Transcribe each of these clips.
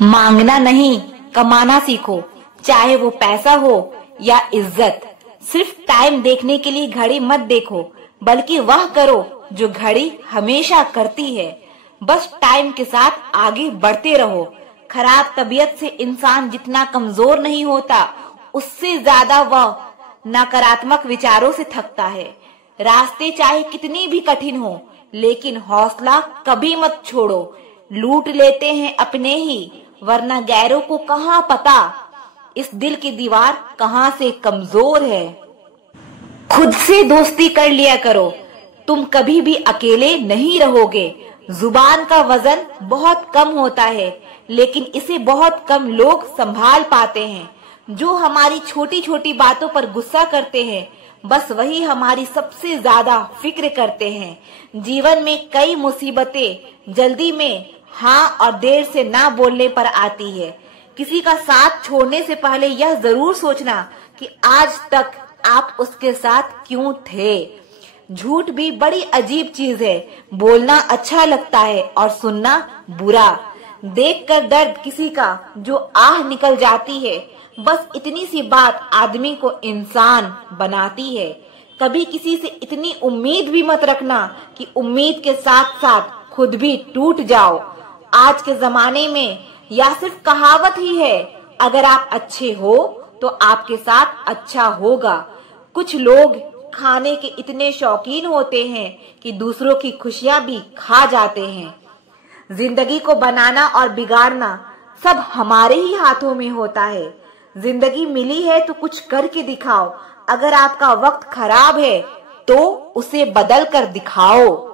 मांगना नहीं, कमाना सीखो, चाहे वो पैसा हो या इज्जत। सिर्फ टाइम देखने के लिए घड़ी मत देखो, बल्कि वह करो जो घड़ी हमेशा करती है। बस टाइम के साथ आगे बढ़ते रहो। खराब तबीयत से इंसान जितना कमजोर नहीं होता, उससे ज्यादा वह नकारात्मक विचारों से थकता है। रास्ते चाहे कितनी भी कठिन हो, लेकिन हौसला कभी मत छोड़ो। लूट लेते हैं अपने ही, वरना गैरों को कहाँ पता इस दिल की दीवार कहाँ से कमजोर है। खुद से दोस्ती कर लिया करो, तुम कभी भी अकेले नहीं रहोगे। जुबान का वजन बहुत कम होता है, लेकिन इसे बहुत कम लोग संभाल पाते हैं। जो हमारी छोटी छोटी बातों पर गुस्सा करते हैं, बस वही हमारी सबसे ज्यादा फिक्र करते हैं। जीवन में कई मुसीबतें जल्दी में हाँ और देर से ना बोलने पर आती है। किसी का साथ छोड़ने से पहले यह जरूर सोचना कि आज तक आप उसके साथ क्यों थे। झूठ भी बड़ी अजीब चीज है। बोलना अच्छा लगता है और सुनना बुरा। देखकर दर्द किसी का जो आह निकल जाती है, बस इतनी सी बात आदमी को इंसान बनाती है। कभी किसी से इतनी उम्मीद भी मत रखना कि उम्मीद के साथ साथ खुद भी टूट जाओ। आज के जमाने में यह सिर्फ कहावत ही है, अगर आप अच्छे हो तो आपके साथ अच्छा होगा। कुछ लोग खाने के इतने शौकीन होते हैं कि दूसरों की खुशियां भी खा जाते हैं। जिंदगी को बनाना और बिगाड़ना सब हमारे ही हाथों में होता है। जिंदगी मिली है तो कुछ करके दिखाओ। अगर आपका वक्त खराब है तो उसे बदल कर दिखाओ।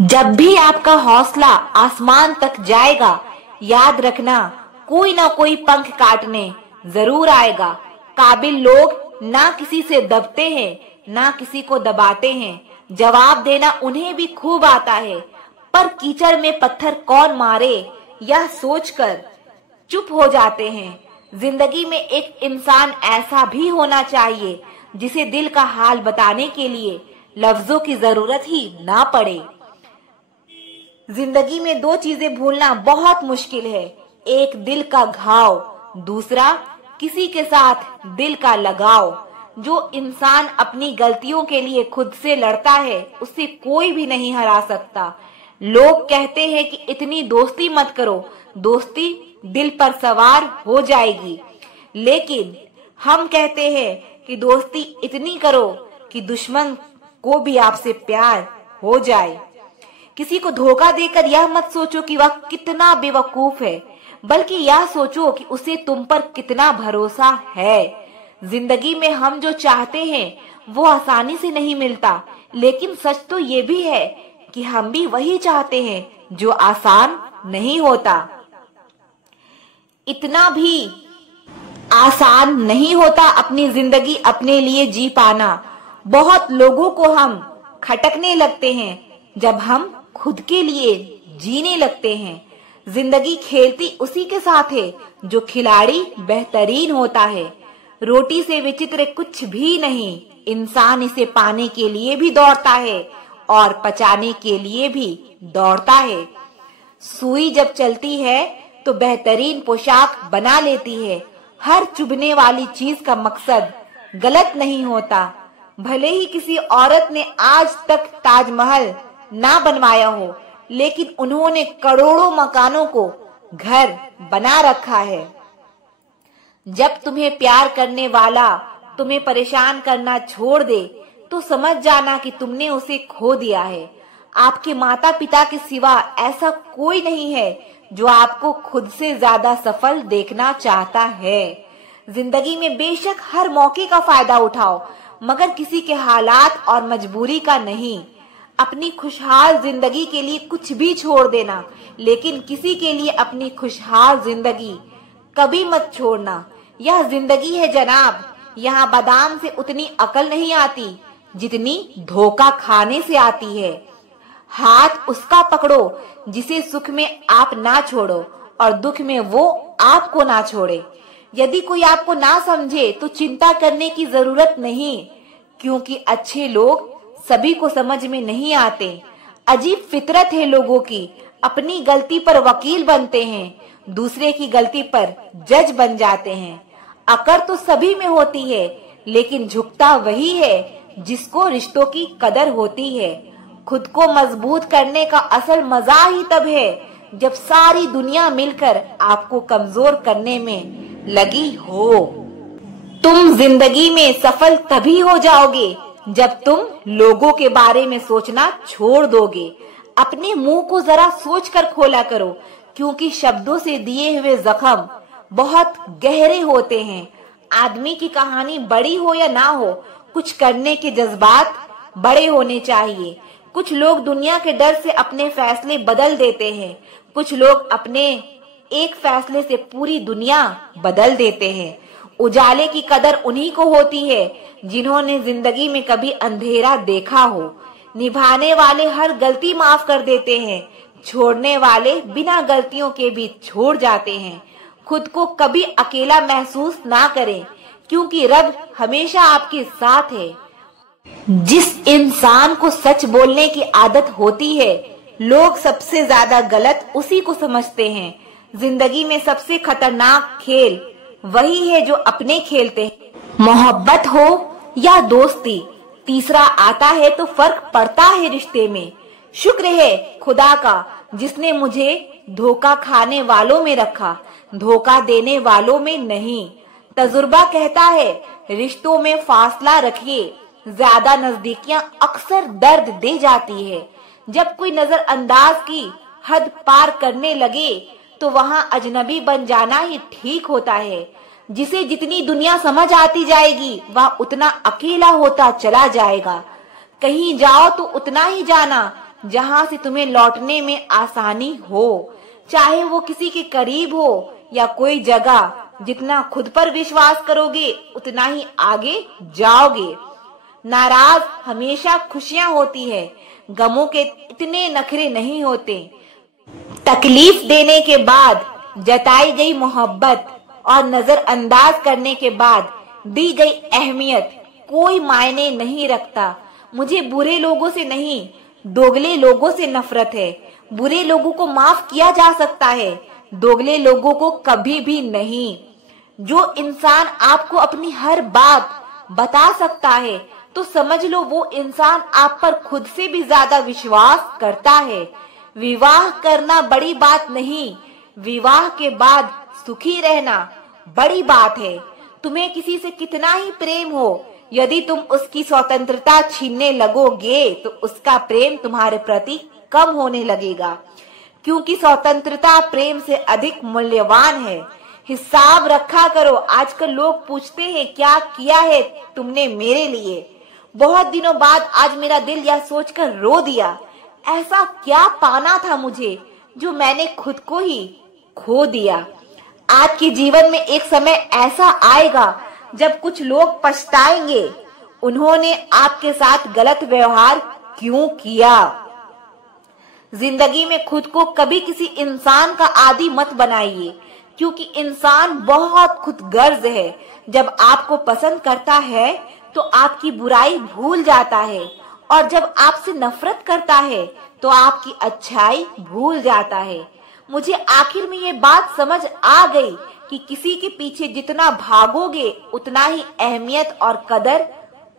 जब भी आपका हौसला आसमान तक जाएगा, याद रखना कोई ना कोई पंख काटने जरूर आएगा। काबिल लोग ना किसी से दबते हैं, ना किसी को दबाते हैं। जवाब देना उन्हें भी खूब आता है, पर कीचड़ में पत्थर कौन मारे यह सोचकर चुप हो जाते हैं। जिंदगी में एक इंसान ऐसा भी होना चाहिए जिसे दिल का हाल बताने के लिए लफ्जों की जरूरत ही ना पड़े। जिंदगी में दो चीजें भूलना बहुत मुश्किल है, एक दिल का घाव, दूसरा किसी के साथ दिल का लगाव। जो इंसान अपनी गलतियों के लिए खुद से लड़ता है, उसे कोई भी नहीं हरा सकता। लोग कहते हैं कि इतनी दोस्ती मत करो, दोस्ती दिल पर सवार हो जाएगी। लेकिन हम कहते हैं कि दोस्ती इतनी करो कि दुश्मन को भी आपसे प्यार हो जाए। किसी को धोखा देकर यह मत सोचो कि वह कितना बेवकूफ है, बल्कि यह सोचो कि उसे तुम पर कितना भरोसा है। जिंदगी में हम जो चाहते हैं वो आसानी से नहीं मिलता, लेकिन सच तो ये भी है कि हम भी वही चाहते हैं जो आसान नहीं होता। इतना भी आसान नहीं होता अपनी जिंदगी अपने लिए जी पाना। बहुत लोगों को हम खटकने लगते हैं जब हम खुद के लिए जीने लगते हैं। जिंदगी खेलती उसी के साथ है जो खिलाड़ी बेहतरीन होता है। रोटी से विचित्र कुछ भी नहीं, इंसान इसे पाने के लिए भी दौड़ता है और पचाने के लिए भी दौड़ता है। सुई जब चलती है तो बेहतरीन पोशाक बना लेती है। हर चुभने वाली चीज का मकसद गलत नहीं होता। भले ही किसी औरत ने आज तक ताजमहल ना बनवाया हो, लेकिन उन्होंने करोड़ों मकानों को घर बना रखा है। जब तुम्हें प्यार करने वाला तुम्हें परेशान करना छोड़ दे, तो समझ जाना कि तुमने उसे खो दिया है। आपके माता पिता के सिवा ऐसा कोई नहीं है जो आपको खुद से ज्यादा सफल देखना चाहता है। जिंदगी में बेशक हर मौके का फायदा उठाओ, मगर किसी के हालात और मजबूरी का नहीं। अपनी खुशहाल जिंदगी के लिए कुछ भी छोड़ देना, लेकिन किसी के लिए अपनी खुशहाल जिंदगी कभी मत छोड़ना। यह जिंदगी है जनाब, यहाँ बादाम से उतनी अकल नहीं आती जितनी धोखा खाने से आती है। हाथ उसका पकड़ो जिसे सुख में आप ना छोड़ो और दुख में वो आपको ना छोड़े। यदि कोई आपको ना समझे तो चिंता करने की जरूरत नहीं, क्योंकि अच्छे लोग सभी को समझ में नहीं आते। अजीब फितरत है लोगों की, अपनी गलती पर वकील बनते हैं। दूसरे की गलती पर जज बन जाते हैं। अकड़ तो सभी में होती है, लेकिन झुकता वही है जिसको रिश्तों की कदर होती है। खुद को मजबूत करने का असल मजा ही तब है जब सारी दुनिया मिलकर आपको कमजोर करने में लगी हो। तुम जिंदगी में सफल तभी हो जाओगे जब तुम लोगों के बारे में सोचना छोड़ दोगे। अपने मुंह को जरा सोच कर खोला करो, क्योंकि शब्दों से दिए हुए जख्म बहुत गहरे होते हैं। आदमी की कहानी बड़ी हो या ना हो, कुछ करने के जज्बात बड़े होने चाहिए। कुछ लोग दुनिया के डर से अपने फैसले बदल देते हैं, कुछ लोग अपने एक फैसले से पूरी दुनिया बदल देते हैं। उजाले की कदर उन्हीं को होती है जिन्होंने जिंदगी में कभी अंधेरा देखा हो। निभाने वाले हर गलती माफ कर देते हैं, छोड़ने वाले बिना गलतियों के भी छोड़ जाते हैं। खुद को कभी अकेला महसूस ना करें, क्योंकि रब हमेशा आपके साथ है। जिस इंसान को सच बोलने की आदत होती है, लोग सबसे ज्यादा गलत उसी को समझते हैं। जिंदगी में सबसे खतरनाक खेल वही है जो अपने खेलते हैं। मोहब्बत हो या दोस्ती, तीसरा आता है तो फर्क पड़ता है रिश्ते में। शुक्र है खुदा का जिसने मुझे धोखा खाने वालों में रखा, धोखा देने वालों में नहीं। तजुर्बा कहता है रिश्तों में फासला रखिए, ज्यादा नजदीकियां अक्सर दर्द दे जाती है। जब कोई नजरअंदाज की हद पार करने लगे तो वहां अजनबी बन जाना ही ठीक होता है। जिसे जितनी दुनिया समझ आती जाएगी वह उतना अकेला होता चला जाएगा। कहीं जाओ तो उतना ही जाना जहां से तुम्हें लौटने में आसानी हो, चाहे वो किसी के करीब हो या कोई जगह। जितना खुद पर विश्वास करोगे उतना ही आगे जाओगे। नाराज हमेशा खुशियां होती है, गमों के इतने नखरे नहीं होते। तकलीफ देने के बाद जताई गई मोहब्बत और नजरअंदाज करने के बाद दी गई अहमियत कोई मायने नहीं रखता। मुझे बुरे लोगों से नहीं, दोगले लोगों से नफरत है। बुरे लोगों को माफ किया जा सकता है, दोगले लोगों को कभी भी नहीं। जो इंसान आपको अपनी हर बात बता सकता है तो समझ लो वो इंसान आप पर खुद से भी ज्यादा विश्वास करता है। विवाह करना बड़ी बात नहीं, विवाह के बाद सुखी रहना बड़ी बात है। तुम्हें किसी से कितना ही प्रेम हो, यदि तुम उसकी स्वतंत्रता छीनने लगोगे तो उसका प्रेम तुम्हारे प्रति कम होने लगेगा, क्योंकि स्वतंत्रता प्रेम से अधिक मूल्यवान है। हिसाब रखा करो। आजकल लोग पूछते हैं क्या किया है तुमने मेरे लिए। बहुत दिनों बाद आज मेरा दिल यह सोचकर रो दिया, ऐसा क्या पाना था मुझे जो मैंने खुद को ही खो दिया। आपके जीवन में एक समय ऐसा आएगा जब कुछ लोग पछताएंगे उन्होंने आपके साथ गलत व्यवहार क्यों किया। जिंदगी में खुद को कभी किसी इंसान का आदी मत बनाइए, क्योंकि इंसान बहुत खुदगर्ज है। जब आपको पसंद करता है तो आपकी बुराई भूल जाता है, और जब आपसे नफरत करता है तो आपकी अच्छाई भूल जाता है। मुझे आखिर में ये बात समझ आ गई कि किसी के पीछे जितना भागोगे उतना ही अहमियत और कदर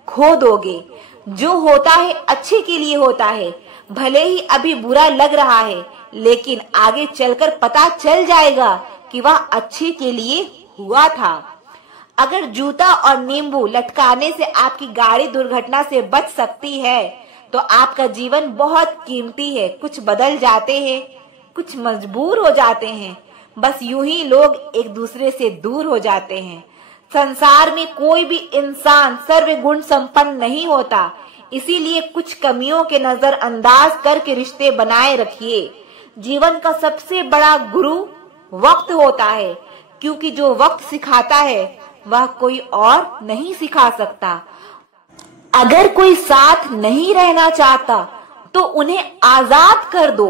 खो दोगे। जो होता है अच्छे के लिए होता है, भले ही अभी बुरा लग रहा है, लेकिन आगे चलकर पता चल जाएगा कि वह अच्छे के लिए हुआ था। अगर जूता और नींबू लटकाने से आपकी गाड़ी दुर्घटना से बच सकती है तो आपका जीवन बहुत कीमती है। कुछ बदल जाते हैं, कुछ मजबूर हो जाते हैं, बस यूं ही लोग एक दूसरे से दूर हो जाते हैं। संसार में कोई भी इंसान सर्वगुण संपन्न नहीं होता, इसीलिए कुछ कमियों के नजरअंदाज करके रिश्ते बनाए रखिए। जीवन का सबसे बड़ा गुरु वक्त होता है, क्योंकि जो वक्त सिखाता है वह कोई और नहीं सिखा सकता। अगर कोई साथ नहीं रहना चाहता तो उन्हें आजाद कर दो।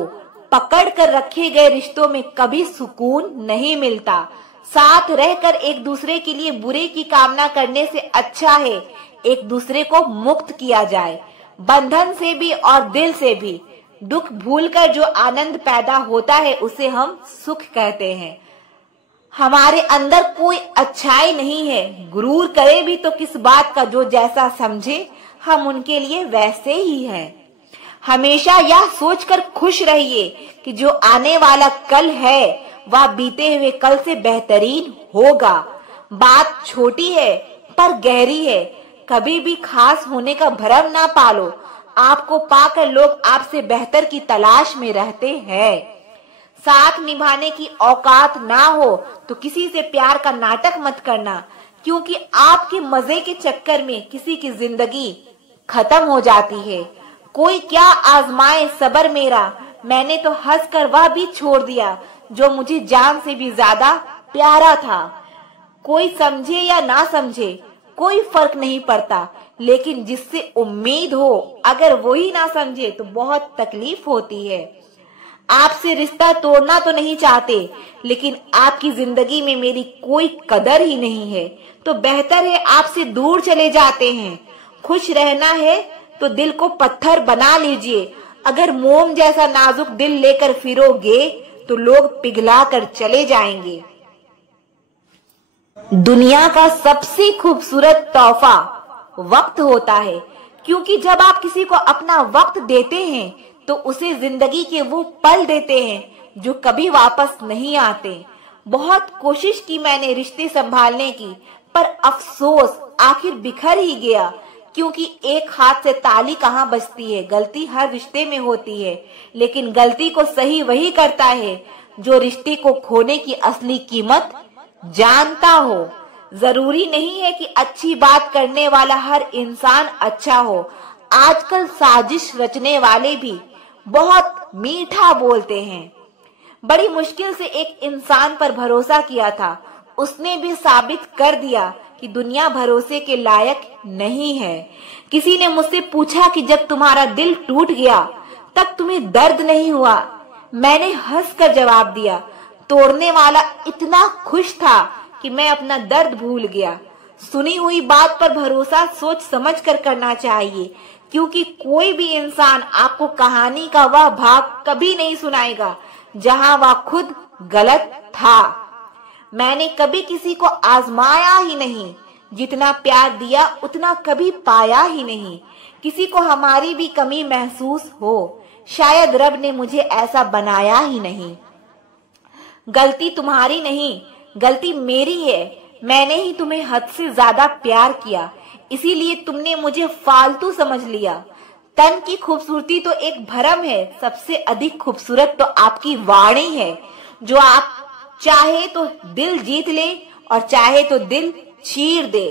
पकड़ कर रखे गए रिश्तों में कभी सुकून नहीं मिलता। साथ रहकर एक दूसरे के लिए बुरे की कामना करने से अच्छा है एक दूसरे को मुक्त किया जाए, बंधन से भी और दिल से भी। दुख भूलकर जो आनंद पैदा होता है उसे हम सुख कहते हैं। हमारे अंदर कोई अच्छाई नहीं है। गुरूर करे भी तो किस बात का, जो जैसा समझे हम उनके लिए वैसे ही हैं। हमेशा यह सोचकर खुश रहिए कि जो आने वाला कल है वह बीते हुए कल से बेहतरीन होगा। बात छोटी है पर गहरी है। कभी भी खास होने का भ्रम ना पालो। आपको पाकर लोग आपसे बेहतर की तलाश में रहते हैं। साथ निभाने की औकात ना हो तो किसी से प्यार का नाटक मत करना, क्योंकि आपके मजे के चक्कर में किसी की जिंदगी खत्म हो जाती है। कोई क्या आजमाए सबर मेरा, मैंने तो हंसकर वह भी छोड़ दिया जो मुझे जान से भी ज्यादा प्यारा था। कोई समझे या ना समझे कोई फर्क नहीं पड़ता, लेकिन जिससे उम्मीद हो अगर वही ना समझे तो बहुत तकलीफ होती है। आपसे रिश्ता तोड़ना तो नहीं चाहते, लेकिन आपकी जिंदगी में मेरी कोई कदर ही नहीं है तो बेहतर है आपसे दूर चले जाते हैं। खुश रहना है तो दिल को पत्थर बना लीजिए। अगर मोम जैसा नाजुक दिल लेकर फिरोगे तो लोग पिघला कर चले जाएंगे। दुनिया का सबसे खूबसूरत तोहफा वक्त होता है, क्योंकि जब आप किसी को अपना वक्त देते हैं तो उसे जिंदगी के वो पल देते हैं जो कभी वापस नहीं आते। बहुत कोशिश की मैंने रिश्ते संभालने की, पर अफसोस आखिर बिखर ही गया, क्योंकि एक हाथ से ताली कहाँ बजती है। गलती हर रिश्ते में होती है, लेकिन गलती को सही वही करता है जो रिश्ते को खोने की असली कीमत जानता हो। जरूरी नहीं है कि अच्छी बात करने वाला हर इंसान अच्छा हो। आजकल साजिश रचने वाले भी बहुत मीठा बोलते हैं। बड़ी मुश्किल से एक इंसान पर भरोसा किया था, उसने भी साबित कर दिया कि दुनिया भरोसे के लायक नहीं है। किसी ने मुझसे पूछा कि जब तुम्हारा दिल टूट गया तब तुम्हें दर्द नहीं हुआ? मैंने हंसकर जवाब दिया, तोड़ने वाला इतना खुश था कि मैं अपना दर्द भूल गया। सुनी हुई बात पर भरोसा सोच समझ कर करना चाहिए, क्योंकि कोई भी इंसान आपको कहानी का वह भाग कभी नहीं सुनाएगा जहां वह खुद गलत था। मैंने कभी किसी को आजमाया ही नहीं, जितना प्यार दिया उतना कभी पाया ही नहीं। किसी को हमारी भी कमी महसूस हो, शायद रब ने मुझे ऐसा बनाया ही नहीं। गलती तुम्हारी नहीं, गलती मेरी है। मैंने ही तुम्हें हद से ज्यादा प्यार किया, इसीलिए तुमने मुझे फालतू समझ लिया। तन की खूबसूरती तो एक भ्रम है, सबसे अधिक खूबसूरत तो आपकी वाणी है, जो आप चाहे तो दिल जीत ले और चाहे तो दिल चीर दे।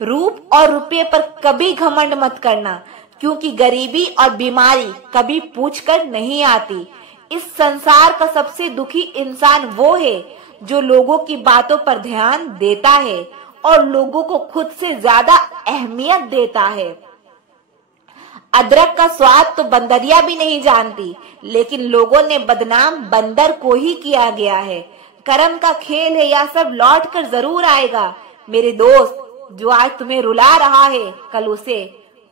रूप और रुपये पर कभी घमंड मत करना, क्योंकि गरीबी और बीमारी कभी पूछकर नहीं आती। इस संसार का सबसे दुखी इंसान वो है जो लोगों की बातों पर ध्यान देता है और लोगों को खुद से ज्यादा अहमियत देता है। अदरक का स्वाद तो बंदरिया भी नहीं जानती, लेकिन लोगों ने बदनाम बंदर को ही किया गया है। कर्म का खेल है, यह सब लौट कर जरूर आएगा। मेरे दोस्त, जो आज तुम्हें रुला रहा है कल उसे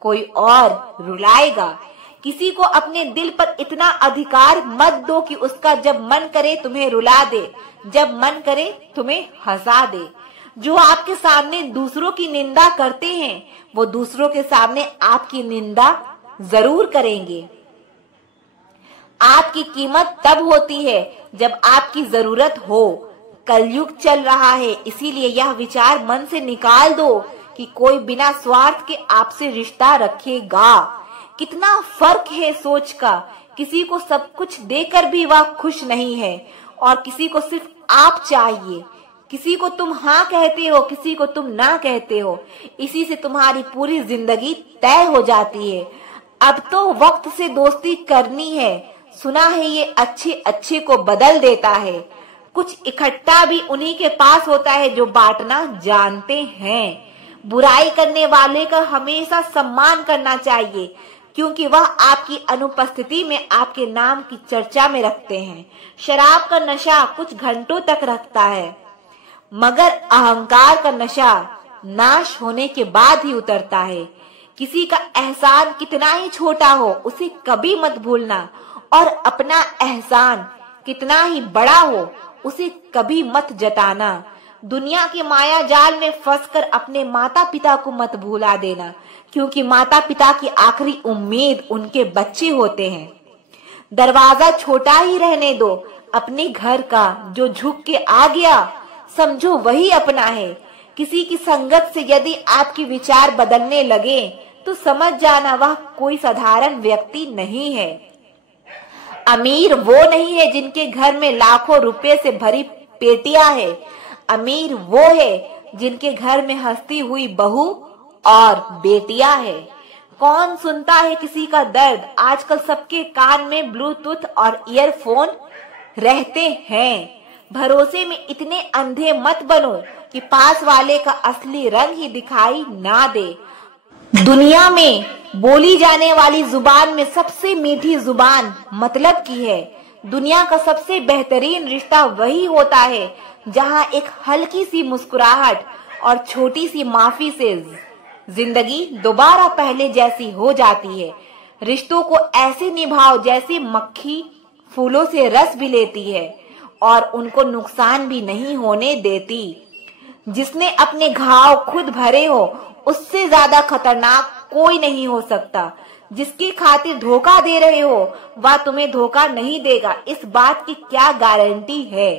कोई और रुलाएगा। किसी को अपने दिल पर इतना अधिकार मत दो कि उसका जब मन करे तुम्हें रुला दे, जब मन करे तुम्हें हंसा दे। जो आपके सामने दूसरों की निंदा करते हैं वो दूसरों के सामने आपकी निंदा जरूर करेंगे। आपकी कीमत तब होती है जब आपकी जरूरत हो। कलयुग चल रहा है, इसीलिए यह विचार मन से निकाल दो कि कोई बिना स्वार्थ के आपसे रिश्ता रखेगा। कितना फर्क है सोच का। किसी को सब कुछ देकर भी वह खुश नहीं है और किसी को सिर्फ आप चाहिए। किसी को तुम हाँ कहते हो, किसी को तुम ना कहते हो। इसी से तुम्हारी पूरी जिंदगी तय हो जाती है। अब तो वक्त से दोस्ती करनी है। सुना है ये अच्छे अच्छे को बदल देता है। कुछ इकट्ठा भी उन्हीं के पास होता है जो बांटना जानते हैं। बुराई करने वाले का हमेशा सम्मान करना चाहिए, क्योंकि वह आपकी अनुपस्थिति में आपके नाम की चर्चा में रखते हैं। शराब का नशा कुछ घंटों तक रखता है, मगर अहंकार का नशा नाश होने के बाद ही उतरता है। किसी का एहसान कितना ही छोटा हो उसे कभी मत भूलना, और अपना एहसान कितना ही बड़ा हो उसे कभी मत जताना। दुनिया के माया जाल में फंसकर अपने माता पिता को मत भुला देना, क्योंकि माता पिता की आखिरी उम्मीद उनके बच्चे होते हैं। दरवाजा छोटा ही रहने दो अपने घर का, जो झुक के आ गया समझो वही अपना है। किसी की संगत से यदि आपके विचार बदलने लगे तो समझ जाना वह कोई साधारण व्यक्ति नहीं है। अमीर वो नहीं है जिनके घर में लाखों रुपए से भरी पेटियां है। अमीर वो है जिनके घर में हंसती हुई बहू और बेटियां है। कौन सुनता है किसी का दर्द? आजकल सबके कान में ब्लूटूथ और ईयरफोन रहते हैं। भरोसे में इतने अंधे मत बनो कि पास वाले का असली रंग ही दिखाई ना दे। दुनिया में बोली जाने वाली जुबान में सबसे मीठी जुबान मतलब की है। दुनिया का सबसे बेहतरीन रिश्ता वही होता है जहां एक हल्की सी मुस्कुराहट और छोटी सी माफी से जिंदगी दोबारा पहले जैसी हो जाती है। रिश्तों को ऐसे निभाओ जैसे मक्खी फूलों से रस भी लेती है और उनको नुकसान भी नहीं होने देती। जिसने अपने घाव खुद भरे हो उससे ज्यादा खतरनाक कोई नहीं हो सकता। जिसकी खातिर धोखा दे रहे हो वह तुम्हें धोखा नहीं देगा, इस बात की क्या गारंटी है?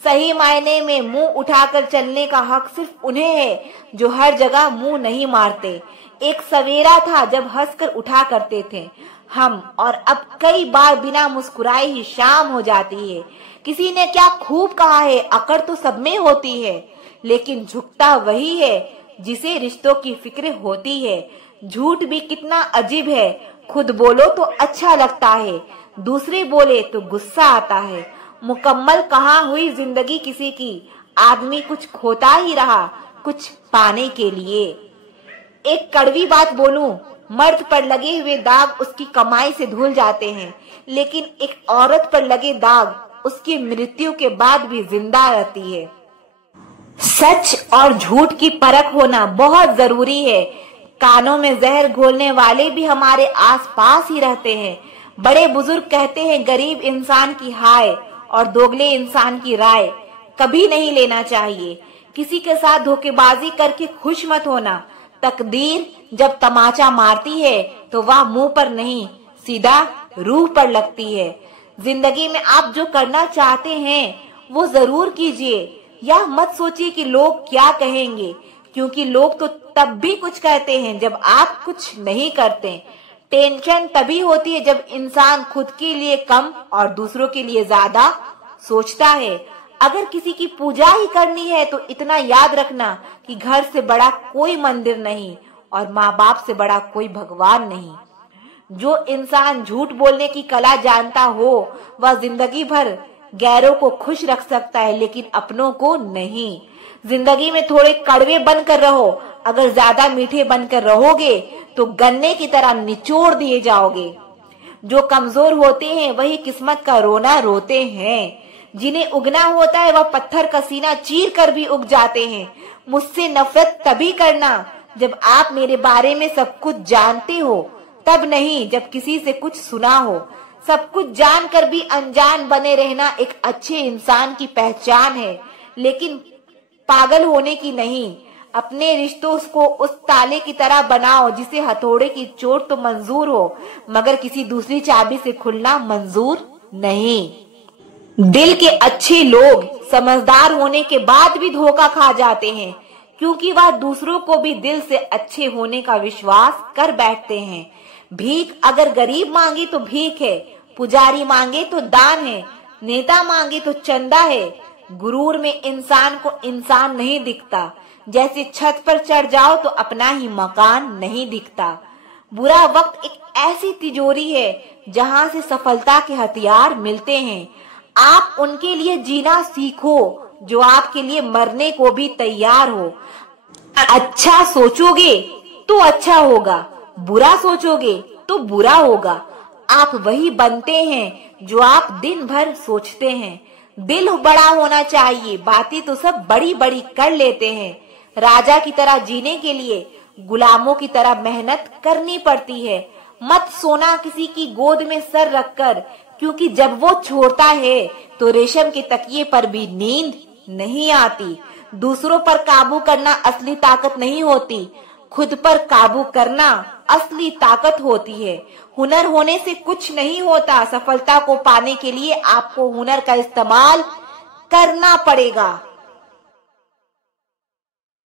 सही मायने में मुंह उठाकर चलने का हक सिर्फ उन्हें है जो हर जगह मुंह नहीं मारते। एक सवेरा था जब हंसकर उठा करते थे हम, और अब कई बार बिना मुस्कुराए ही शाम हो जाती है। किसी ने क्या खूब कहा है, अकड़ तो सब में होती है, लेकिन झुकता वही है जिसे रिश्तों की फिक्र होती है। झूठ भी कितना अजीब है, खुद बोलो तो अच्छा लगता है, दूसरे बोले तो गुस्सा आता है। मुकम्मल कहाँ हुई जिंदगी किसी की, आदमी कुछ खोता ही रहा कुछ पाने के लिए। एक कड़वी बात बोलूं, मर्द पर लगे हुए दाग उसकी कमाई से धुल जाते हैं, लेकिन एक औरत पर लगे दाग उसकी मृत्यु के बाद भी जिंदा रहती है। सच और झूठ की परख होना बहुत जरूरी है। कानों में जहर घोलने वाले भी हमारे आसपास ही रहते हैं। बड़े बुजुर्ग कहते हैं गरीब इंसान की हाय और दोगले इंसान की राय कभी नहीं लेना चाहिए। किसी के साथ धोखेबाजी करके खुश मत होना। तकदीर जब तमाचा मारती है तो वह मुंह पर नहीं सीधा रूह पर लगती है। जिंदगी में आप जो करना चाहते हैं वो जरूर कीजिए। यह मत सोचिए कि लोग क्या कहेंगे, क्योंकि लोग तो तब भी कुछ कहते हैं जब आप कुछ नहीं करते। टेंशन तभी होती है जब इंसान खुद के लिए कम और दूसरों के लिए ज्यादा सोचता है। अगर किसी की पूजा ही करनी है तो इतना याद रखना कि घर से बड़ा कोई मंदिर नहीं और माँ बाप से बड़ा कोई भगवान नहीं। जो इंसान झूठ बोलने की कला जानता हो वह जिंदगी भर गैरों को खुश रख सकता है, लेकिन अपनों को नहीं। जिंदगी में थोड़े कड़वे बनकर रहो, अगर ज्यादा मीठे बनकर रहोगे तो गन्ने की तरह निचोड़ दिए जाओगे। जो कमजोर होते हैं वही किस्मत का रोना रोते हैं। जिन्हें उगना होता है वह पत्थर का सीना चीर कर भी उग जाते हैं। मुझसे नफरत तभी करना जब आप मेरे बारे में सब कुछ जानते हो, तब नहीं जब किसी से कुछ सुना हो। सब कुछ जानकर भी अनजान बने रहना एक अच्छे इंसान की पहचान है, लेकिन पागल होने की नहीं। अपने रिश्तों को उस ताले की तरह बनाओ जिसे हथौड़े की चोट तो मंजूर हो, मगर किसी दूसरी चाबी से खुलना मंजूर नहीं। दिल के अच्छे लोग समझदार होने के बाद भी धोखा खा जाते हैं, क्योंकि वह दूसरों को भी दिल से अच्छे होने का विश्वास कर बैठते हैं। भीख अगर गरीब मांगे तो भीख है, पुजारी मांगे तो दान है, नेता मांगे तो चंदा है। गुरूर में इंसान को इंसान नहीं दिखता। जैसे छत पर चढ़ जाओ तो अपना ही मकान नहीं दिखता। बुरा वक्त एक ऐसी तिजोरी है जहां से सफलता के हथियार मिलते हैं। आप उनके लिए जीना सीखो जो आपके लिए मरने को भी तैयार हो। अच्छा सोचोगे तो अच्छा होगा, बुरा सोचोगे तो बुरा होगा। आप वही बनते हैं जो आप दिन भर सोचते हैं। दिल बड़ा होना चाहिए, बातें तो सब बड़ी बड़ी कर लेते हैं। राजा की तरह जीने के लिए गुलामों की तरह मेहनत करनी पड़ती है। मत सोना किसी की गोद में सर रखकर, क्योंकि जब वो छोड़ता है तो रेशम के तकिए पर भी नींद नहीं आती। दूसरों पर काबू करना असली ताकत नहीं होती, खुद पर काबू करना असली ताकत होती है। हुनर होने से कुछ नहीं होता, सफलता को पाने के लिए आपको हुनर का इस्तेमाल करना पड़ेगा।